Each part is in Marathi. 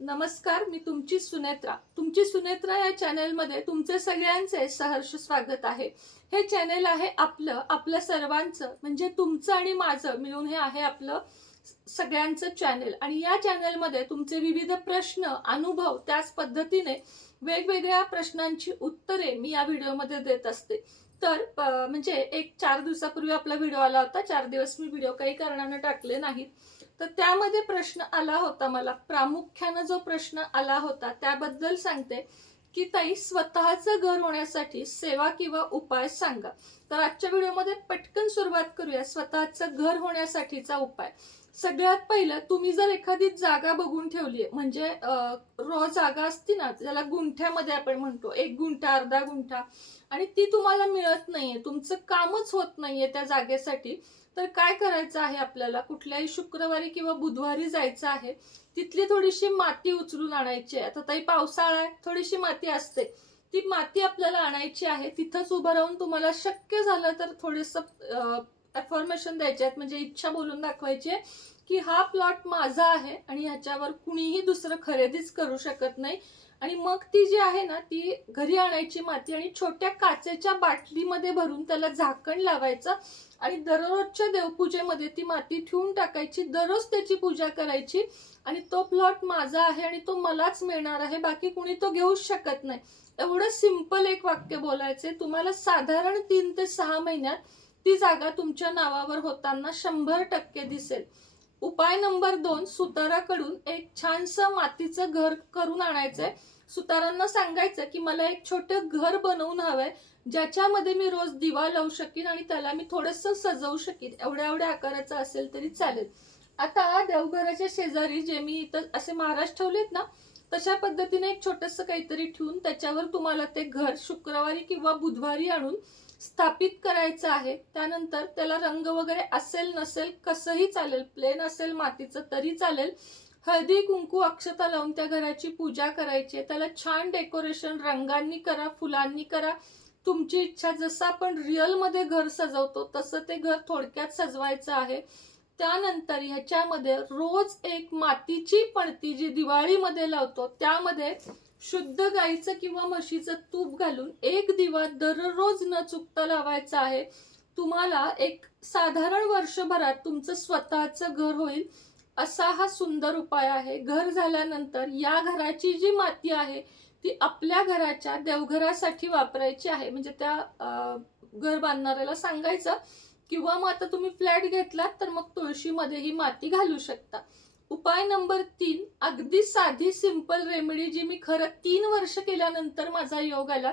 नमस्कार, मी तुमची सुनेत्रा या चॅनलमध्ये तुमचे सगळ्यांचे सहर्ष स्वागत आहे। हे चॅनल आहे आपलं सर्वांचं, म्हणजे तुमचं आणि माझं मिळून हे आहे आपलं सगळ्यांचं चॅनल। आणि या चॅनलमध्ये तुमचे विविध प्रश्न, अनुभव, त्याच पद्धतीने वेगवेगळ्या प्रश्नांची उत्तरे मी या व्हिडिओमध्ये देत असते। तर म्हणजे एक 4 दिवसापूर्वी आपला व्हिडिओ आला होता। 4 दिवस मी व्हिडिओ काही कारणाने टाकले नाहीत। तर त्यामध्ये प्रश्न आला होता, मला प्रामुख्याने जो प्रश्न आला होता त्याबद्दल सांगते की ताई, स्वतःचं घर होण्यासाठी सेवा किंवा उपाय सांगा। तर आजच्या व्हिडिओमध्ये पटकन सुरुवात करूया स्वतःचं घर होण्यासाठीचा उपाय। सगळ्यात पहिलं, तुम्ही जर एखादी जागा बघून ठेवली आहे, म्हणजे जागा असती ना, ज्याला गुंठ्यामध्ये आपण म्हणतो, 1 गुंठा, अर्धा गुंठा, आणि ती तुम्हाला मिळत नाहीये, तुमचं कामच होत नाहीये त्या जागेसाठी, तर काय करायचं आहे आपल्याला? कुठल्याही शुक्रवारी किंवा बुधवारी जायचं आहे, तिथली थोडीशी माती उचलून आणायची आहे। आता ताई पावसाळा आहे, थोडीशी माती असते, ती माती आपल्याला आणायची आहे। तिथंच उभं राहून तुम्हाला शक्य झालं तर थोडंसं अफर्मेशन द्यायचे आहेत, म्हणजे इच्छा बोलून दाखवायची आहे की हा प्लॉट माझा आहे आणि ह्याच्यावर कुणीही दुसरं खरेदीच करू शकत नाही। आणि मग ती जी आहे ना, ती घरी आणायची माती आणि छोट्या काचेच्या बाटलीमध्ये भरून त्याला झाकण लावायचं आणि दररोजच्या देवपूजेमध्ये ती माती ठेवून टाकायची, दररोज त्याची पूजा करायची। आणि तो प्लॉट माझा आहे आणि तो मलाच मिळणार आहे, बाकी कुणी तो घेऊच शकत नाही, एवढं सिंपल एक वाक्य बोलायचे। तुम्हाला साधारण 3 ते 6 महिन्यात ती जागा तुमच्या नावावर होताना 100% दिसेल। उपाय नंबर 2, सुताराकडून एक छानसं मातीचं घर करून आणायचंय। सुतारांना सांगायचं की मला एक छोटं घर बनवून हवंय, ज्याच्यामध्ये मी रोज दिवा लावू शकीन आणि त्याला मी थोडंसं सजवू शकीन, एवढ्या आकाराचं असेल तरी चालेल। आता देवघराच्या शेजारी जे मी इथं असे महाराज ठेवलेत ना, तशा पद्धतीने एक छोटंसं काहीतरी ठेवून त्याच्यावर तुम्हाला ते घर शुक्रवारी किंवा बुधवारी आणून स्थापित करायचं आहे। त्यानंतर त्याला रंग वगैरे असेल नसेल कसंही चालेल, प्लेन असेल मातीचं तरी चालेल, हळदी कुंकू अक्षता लावून त्या घराची पूजा करायची। त्याला छान डेकोरेशन रंगांनी करा, फुलांनी करा, तुमची इच्छा। जसं आपण रिअल मध्ये घर सजवतो तसं ते घर थोडक्यात सजवायचं आहे। त्यानंतर ह्याच्यामध्ये रोज एक मातीची पणती जी दिवाळीमध्ये लावतो, त्यामध्ये शुद्ध गाईचं किंवा म्हशीचं तूप घालून एक दिवा दररोज न चुकता लावायचा आहे। तुम्हाला एक साधारण वर्षभरात तुमचं स्वतःचं घर होईल, असा हा सुंदर उपाय आहे। घर झाल्यानंतर या घराची जी माती आहे ती आपल्या घराच्या देवघरासाठी वापरायची आहे, म्हणजे त्या घर बांधणाऱ्याला सांगायचं, किंवा मग आता तुम्ही फ्लॅट घेतलात तर मग तुळशीमध्ये ही माती घालू शकता। उपाय नंबर 3, अगदी साधी सिंपल रेमेडी, जी मी खरं 3 वर्ष केल्यानंतर माझा योग आला।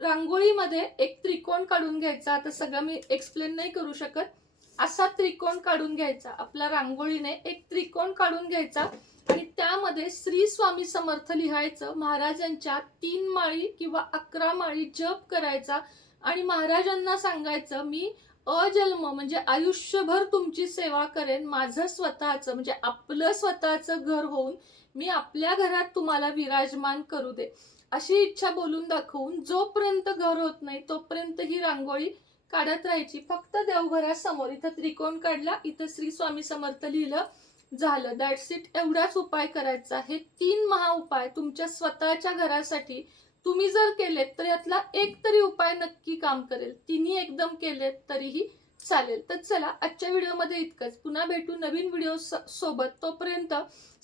रांगोळीमध्ये एक त्रिकोण काढून घ्यायचा, आता सगळं मी एक्सप्लेन नाही करू शकत, असा त्रिकोण काढून घ्यायचा, आपल्या रांगोळीने एक त्रिकोण काढून घ्यायचा आणि त्यामध्ये श्री स्वामी समर्थ लिहायचं, महाराजांच्या 3 माळी किंवा 11 माळी जप करायचा आणि महाराजांना सांगायचं, मी अजन्म म्हणजे आयुष्यभर तुमची सेवा करेन, माझं स्वतःचं म्हणजे आपलं स्वतःचं घर होऊन मी आपल्या घरात तुम्हाला विराजमान करू दे, अशी इच्छा बोलून दाखवून जोपर्यंत घर होत नाही तोपर्यंत ही रांगोळी काढत राहायची। फक्त देवघरासमोर इथं त्रिकोण काढला, इथं श्री स्वामी समर्थ लिहिलं, झालं, दॅट्स इट। एवढाच उपाय करायचा। हे 3 महाउपाय तुमच्या स्वतःच्या घरासाठी तुम्ही जर केलेत तर यातला एक तरी उपाय नक्की काम करेल, तिन्ही एकदम केलेत तरीही चालेल। तर चला, आजच्या व्हिडिओमध्ये इतकंच। पुन्हा भेटू नवीन व्हिडिओ सोबत, तोपर्यंत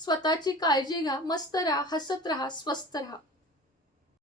स्वतःची काळजी घ्या, मस्त राहा, हसत राहा, स्वस्थ राहा।